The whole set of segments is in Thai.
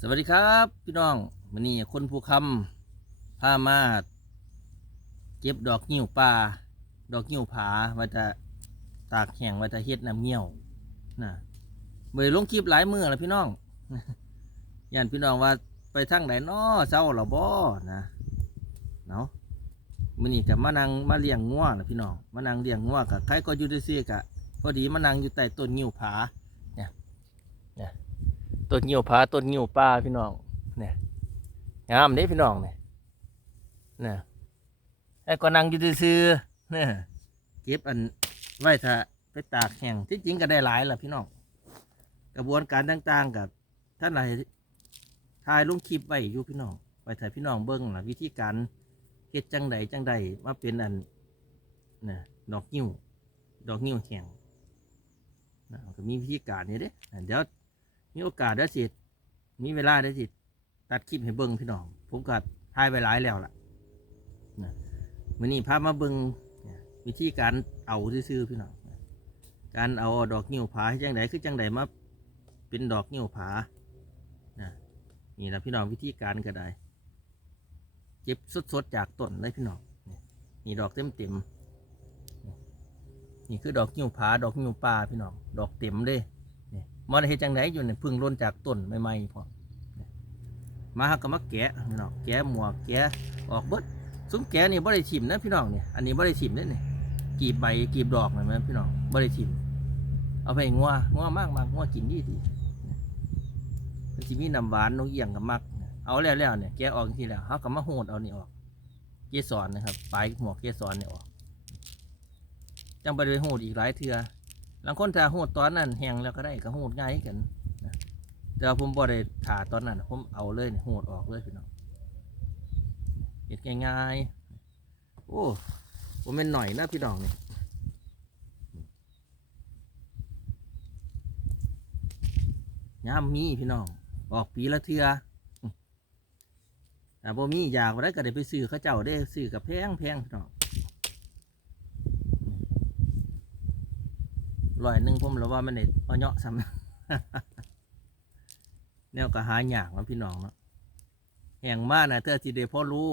สวัสดีครับพี่น้องวันนี้คนภูคำพามาเก็บดอกงิ้วปลาดอกงิ้วผาว่าจะตากแห้งว่าจะเฮ็ดน้ำเงี้ยวนะเบยลงคลิปหลายมือแล้วพี่น้องย่านพี่น้องว่าไปทางไหนน้อเศร้าหรอบ่นะเนาะมื้อนี้กับมานังมาเลี้ยงงัวนะพี่น้องมานังเลี้ยงงัวกับใครก็อยู่ซื่อๆกะพอดีมานังอยู่ใต้ต้นงิ้วผา ต้นเงี่ยวผาต้นเงี่ยวปลาพี่น้องเนี่ยงามเด้พี่น้องเนี่ยเนี่ยไอ้ก็นั่งอยู่ซื่อเนี่ยเก็บอันไว้ถ้าไปตากแห้งที่จริงก็ได้หลายล่ะพี่น้องกระบวนการต่างๆกับท่านไหนถ่ายลงคลิปไว้อยู่พี่น้องไว้ถ่ายพี่น้องเบิ้งล่ะวิธีการเฮ็ดจังใดจังใดมาเป็นอันนี่ดอกนิ้วดอกนิ้วแห้งนะก็มีวิธีการนี้เด้อะเดี๋ยว มีโอกาสได้สิมีเวลาได้สิตัดคลิปให้เบิ้งพี่น้อง ผมก็ถ่ายไปหลายแล้วล่ะนะวันนี้พามาเบิ้งมีวิธีการเอาซื่อพี่น้อง การเอาดอกนิ้วผาให้จังไดคือจังไดมาเป็นดอกนิ้วผานะนี่นะพี่น้องวิธีการก็ได้ เก็บสดๆจากต้นเลยพี่น้อง นี่ดอกเต็มเต็มๆนี่คือดอกนิ้วผาดอกนิ้วปลาพี่น้อง ดอกเต็มเลย มาได้เฮ็ดจังไดอยู่เนี่ยพึ่งร่นจากต้นใหม่ๆพอมาหาก็มาแกะพี่น้องแกะหมวกแกะออกเบิดซุ้มแกะนี่บ่ได้ชิมนะพี่น้องเนี่ยอันนี้บ่ได้ชิมเด้นี่ยกีบใบกีบดอกเห็นไหมพี่น้องบ่ได้ชิม เอาไปงัวงัวมากมากงัวกินดีดีมันสิมีน้ำหวานนกเอี่ยงกับมัก เอาแล้วแล้วเนี่ยแกะออกทีแล้วเฮาก็มาโหดเอานี่ออกเกสรนะครับปลายหมวกเกสรเนี่ยออกจังบ่ได้โหดอีกหลายเทื่อ บางคนถ้าโหดตอนนั้นแห้งแล้วก็ได้ก็โหดง่ายกันแต่ผมบ่ได้ถ่าตอนนั้นผมเอาเลยโหดออกเลยพี่น้องเห็ดง่ายๆโอ้ผมเป็นหน่อยนะพี่น้องนี่ยามมีพี่น้อง ออกปีละเทืออืมแต่บ่มีอยากว่าได้ก็ได้ไปซื้อเขาเจ้าได้ซื้อกับแพงแพงพี่น้อง ร้อยหนึ่งผมแล้วว่ามันได้เอาเนาะซ้ำแนวก็หาหยากเนาะพี่น้องเนาะแห่งมากนะเธอทีเดียพ่อรู้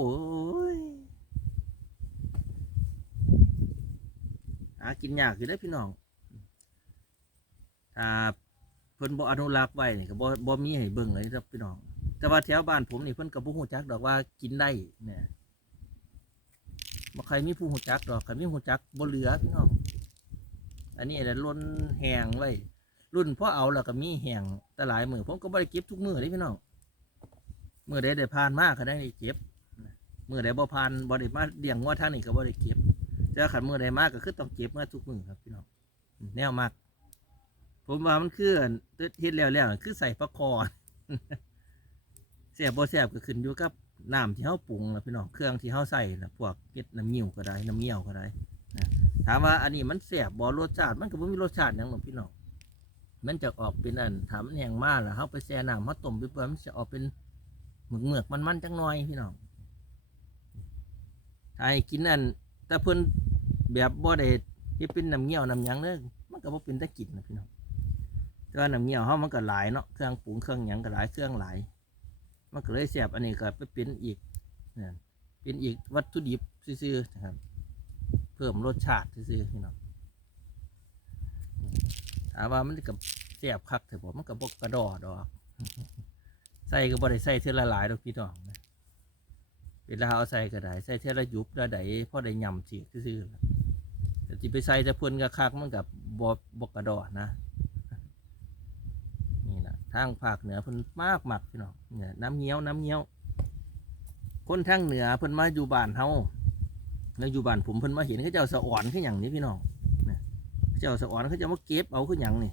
หากินยากอยู่ได้พี่น้องถ้าเพิ่นบ่อนุรักษ์ไว้นี่ก็บ่บ่มีให้เบิ่งเลยครับพี่น้อง แต่ว่าแถวบ้านผมนี่เพิ่นก็บ่ฮู้จักดอกว่ากินได้เนี่ยบ่ใครมีผู้ฮู้จักดอกใครมีฮู้จักบ่เหลือพี่น้อง อันนี้แหละล้นแหงไว้ รุ่นพ่อเอาแล้วก็มีแหงแต่หลายมือผมก็บริเก็บทุกมือเลยพี่น้องมือใดได้ผ่านมากก็ได้เก็บมือใดบ่ผ่านบริมาเลี้ยงงัวทางนี้ก็บริเก็บแต่ขันมือใดมากก็คือต้องเก็บมาทุกมือครับพี่น้องแนวมากผมว่ามันคือเฮ็ดแล้วแล้วคือใส่ปลาคอเสียบบ่เสียบก็ขึ้นอยู่กับน้ำที่เฮาปรุงนะพี่น้องเครื่องที่เฮาใส่นะพวกเก็ดน้ำเงี้ยวก็ได้น้ำเงี้ยวก็ได้ ถามว่าอันนี้มันแสบบ่รสชาติ มันก็บ่มีรสชาติหยังหรอกพี่น้องมันจะออกเป็นอันถามมันแห้งมากแล้วเฮาไปแช่น้ำเฮาต้มไปเปื่อยมันจะออกเป็นเหมือกเมือกๆมันจังน่อยพี่น้องถ้าให้กินอันแต่เพิ่อนแบบบ่ได้ที่เป็นน้ำเงี้ยวน้ำยังเด้อมันก็บ่เป็นตะกินนะพี่น้องแต่ว่าน้ำเงี้ยวเฮามันก็หลายเนาะเครื่องปรุงเครื่องหยังก็หลายเครื่องหลายมันก็เลยแสบอันนี้ก็ไปเป็นอีกเนี่ยเป็นอีกวัตถุดิบซื่อๆนะครับ พิ่มรสชาติซื่อๆพี่น้องถามว่ามันกับแซ่บคักเถอะบอกมันกับบกกระดอดอกใส่ก็บ่ได้ใส่เท่าละหลายดอกพี่น้องนะเวลาเอาใส่ก็ได้ใส่เท่าละยุบละใดพอได้ยำสิซื่อๆแต่ที่ไปใส่จะเพิ่นกับคักมันกับบ่บกกระดอนะนี่นะทางภาคเหนือเพิ่นมากหมักพี่น้องเนี่ยน้ำเงี้ยวน้ำเงี้ยวคนทางเหนือเพิ่นมาอยู่บ้านเฮา แล้วอยู่บ้านผมเพิ่นมาเห็นเขาเจ้าสะอ่อนขึ้นอย่างนี้พี่น้องนะเขาเจ้าสะอ่อนเขาจะมาเก็บเอาขึ้นอย่างนี่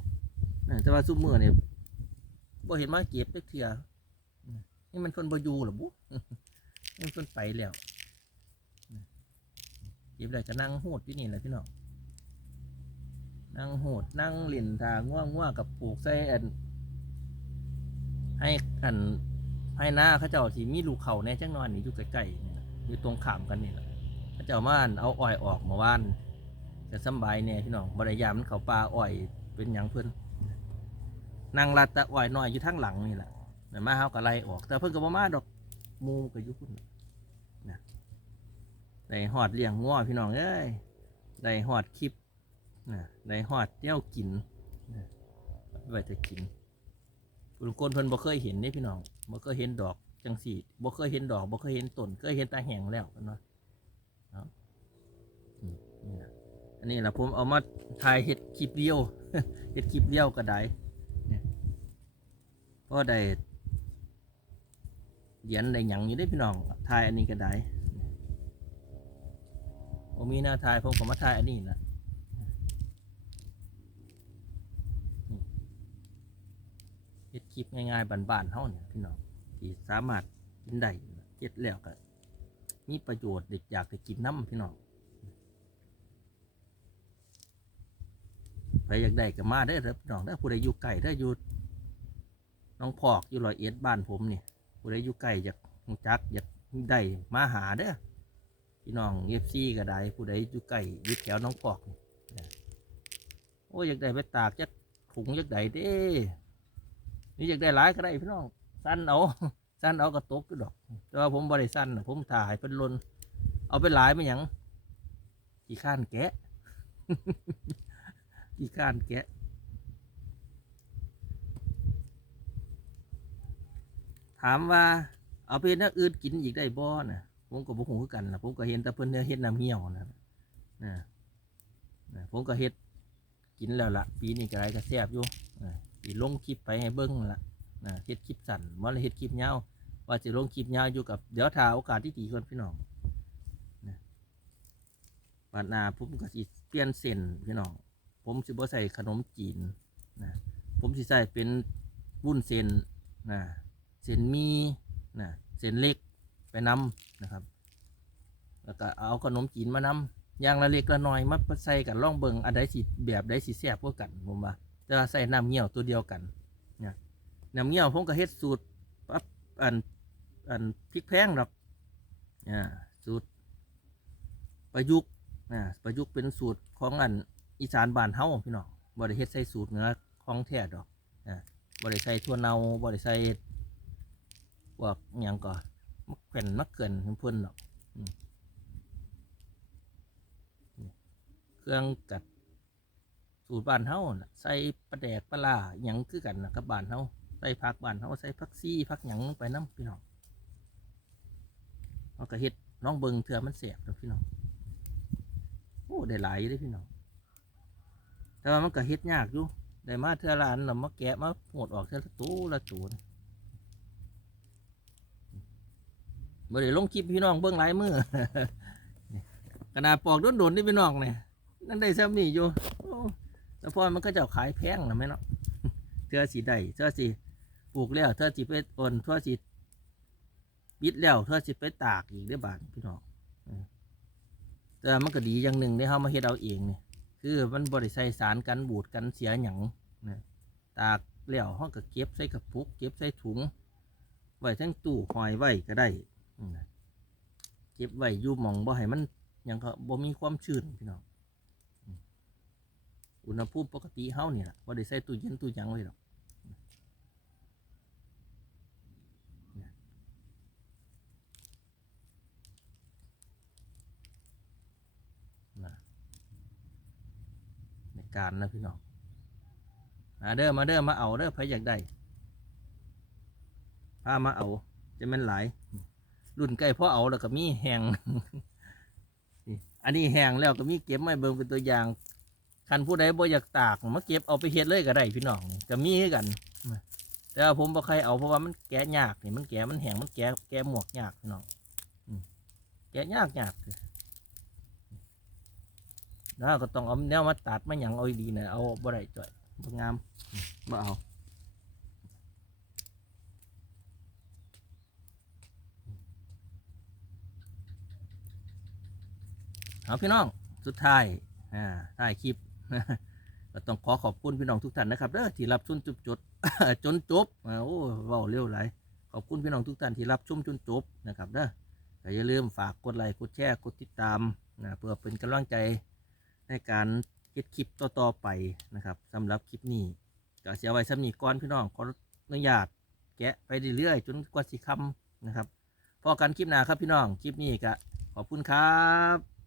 นะแต่ว่าซุมมือเนี่ยบ่เห็นมาเก็บจักเทื่อนะนี่มันคนบ่อยู่หรอบุนี่มันคนไปแล้วเก็บได้ก็นั่งโหดที่นี่แหละพี่น้องนั่งโหดนั่งเล่นทางง่วงง่วกับปลูกใส่อันให้อันให้หน้าเขาเจ้าที่มีลูกเขาแน่จังนอนนี่อยู่ใกล้ๆนี่อยู่ตรงขามกันนี่แหละ พระเจ้าม่านเอาอ้อยออกมาว่านจะสบายเนี่ยพี่น้องบริยามมันเขาปลาอ้อยเป็นอย่างเพื่อนนั่งรัดตะอ้อยน้อยอยู่ทั้งหลังนี่แหละน่มาเฮาก็ไล่ออก แต่เพิ่นก็บ่มาดอกมูก็อยู่พุ่นน่ะนะได้ฮอดเลี้ยงงัวพี่น้องเอ้ยได้ฮอดคลิปนะได้ฮอดเตี้ยวกินไว้จะกินคุณคนเพิ่นบ่เคยเห็นเด้พี่น้องบ่เคยเห็นดอกจังสี่บ่เคยเห็นดอกบ่เคยเห็นต้นเคยเห็นตาแห้งแล้วเนาะเนาะอืมนี่ล่ะ อันนี้ล่ะผมเอามาถ่ายเฮ็ดคลิปเดียวเฮ็ดคลิปเดียวก็ได้เนี่ยก็ได้เหรียญได้หยังอยู่ได้พี่น้องถ่ายอันนี้ก็ได้ผมมีหน้าถ่ายผมก็มาถ่ายอันนี้นะเฮ็ดคลิปง่ายๆบานๆเฮาเนี่ยพี่น้องที่สามารถกินได้เฮ็ดแล้วก็มีประโยชน์เด็กอยากไปกินน้ำพี่น้อง ใค รอยากได้ก็มาได้อเด้อพี่น้องถ้ผู้ใดอยู่ไกลถ้าอยู่น้องพอกอยู่รอยเอ็ดบ้านผมนี่ผู้ใดอยู่ไกลอยากจักอยากได้มาหาเด้อพี่น้องเอฟซีก็ได้ผู้ใดอยู่ไกลยู่แถวน้องพอกโอ้อยากได้ไปตากจักถุงอยากได้เด้นี่อยากได้หลายก็ได้พี่น้องสั้นเอาสั้นเอากระตุกอยู่ดอก แต่ว่าผมบริสั้นผมถ่ายเป็นลนเอาไปหลายไม่หยังขี้ข้านแกะ ขี้ข้านแกะ ถามว่าเอาไปนักอื่นกินอีกได้บ่นะผมก็บ่ฮู้คือกันนะผมก็เห็นแต่เพิ่นเนี่ยเฮ็ดน้ำเหี่ยวนะนะนะผมก็เฮ็ดกินแล้วล่ะ ปีนี้ก็ได้ก็แซ่บอยู่นะลงคลิปไปให้เบิ่งนั่นล่ะนะเฮ็ดคลิปสั้นบ่ได้เฮ็ดคลิปยาวว่าสิลงคลิปยาวอยู่กับเดี๋ยวถ้าโอกาสที่ดีก่อนพี่น้องนะบัดหน้าผมก็สิเปลี่ยนเส้นพี่น้อง ผมสิบ่ใส่ขนมจีนนะผมสิใส่เป็นวุ้นเส้นนะเส้นมีนะเส้นเล็กไปนำนะครับ แล้วก็เอาขนมจีนมานำอย่างละเล็กละน้อยมาใส่กันล่องเบิงอันใดสิแบบใดสิแซ่บกว่ากันผมว่าแต่ว่าใส่น้ำเงี้ยวตัวเดียวกันนะน้ำเงี้ยวผมก็เฮ็ดสูตรปั๊บอันอันพริกแพงดอกอ่สูตรประยุกต์นะประยุกต์เป็นสูตรของอัน อีสานบ้านเฮาพี่น้องบ่ได้เฮ็ดใส่สูตรเนือของแท้ดอกอ่าบ่ได้ใส่ถั่วเน่าบ่ได้ใส่พวกหยังก็มักแผ่นมักเกินเพิ่นดอกเครื่องกัดสูตรบ้านเฮาใส่ปลาแดกปลาร้าหยังคือกันนะกับบ้านเฮาใส่ผักบ้านเฮาใส่ผักซี่ผักหยังลงไปนํพี่น้องเฮาก็เฮ็ดลองเบิงเทื่อมันแซ่บนะพี่น้องโอ้ได้หลายเด้พี่น้อง แต่ว่ามันก็เฮ็ดยากอยู่ได้มาเทื่อละอันเรามาแกะมาโหดออกเทื่อละตู้ละตู้บ่ได้ลงคลิปพี่น้องเบิ่งหลายมือขนาดปอกโดนๆนี่พี่น้องเนี่ยนั่นได้ซ้ำนี่อยู่แล้วพอมันก็จะขายแพงนะแม่เนาะเทื่อสีได้เทื่อสีปลูกแล้วเทื่อสีไปอ่อนเทื่อสีบิดแล้วเทื่อสีไปตากอีกได้อบาทพี่น้องแต่มันก็ดีอย่างหนึ่งได้เฮามาเฮ็ดเอาเองเนี่ย คือมันบริใส่สารกันบูดกันเสียหยังนะตากแล้วห้องก็เก็บใส่กระปุก เก็บใส่ถุง ไว้ทั้งตู้หอยไว้ก็ได้เก็บไว้ยู่หมองบ่ให้มันยังก็บ่มีความชื้นพี่น้องอุณหภูมิปกติเฮานี่ล่ะบ่ได้ใส่ตู้เย็นตู้ยังไว้หรอกเนี่ยนะ ใน การนะพี่น้องมาเด้อมาเด้อมาเอาเด้อใครอยากได้พามาเอาจะแมันหลาย รุ่นใกล้พ่อเอาแล้วก็มีแหงอันนี้แหงแล้วก็มีเก็บไว้เบิ่งเป็นตัวอย่างคันผู้ใดบ่อยากตากมาเก็บเอาไปเฮ็ดเลยก็ได้พี่น้องก็มีกัน แต่ผมบ่ใครเอาเพราะว่ามันแกะยากนี่มันแกะมันแหงมันแกะแกะหมวกยากพี่น้องแกะยากยาก แล้วก็ต้องเอาแนวมาตัดมาหยังเอาดีนะเอาบ่ได้จ่อยบ่งามบ่เอาเอาพี่น้องสุดท้ายอ่าท้ายคลิปก็ต้องขอขอบคุณพี่น้องทุกท่านนะครับเด้อที่รับชมจุดจดจนจบโอ้เว้าเร็วหลยขอบคุณพี่น้องทุกท่านที่รับชมจนจบนะครับเด้ออย่าลืมฝากกดไลค์กดแชร์กดติดตามนะเพื่อเป็นกำลังใจ ในการเก็บคลิปต่อๆไปนะครับสำหรับคลิปนี้ก็เสียไว้สำนีก้อนพี่น้องขออนุญาตแกะไปเรื่อยๆจนกว่าสิคำนะครับพอกันคลิปหน้าครับพี่น้องคลิปนี้ก็ขอบคุณครับ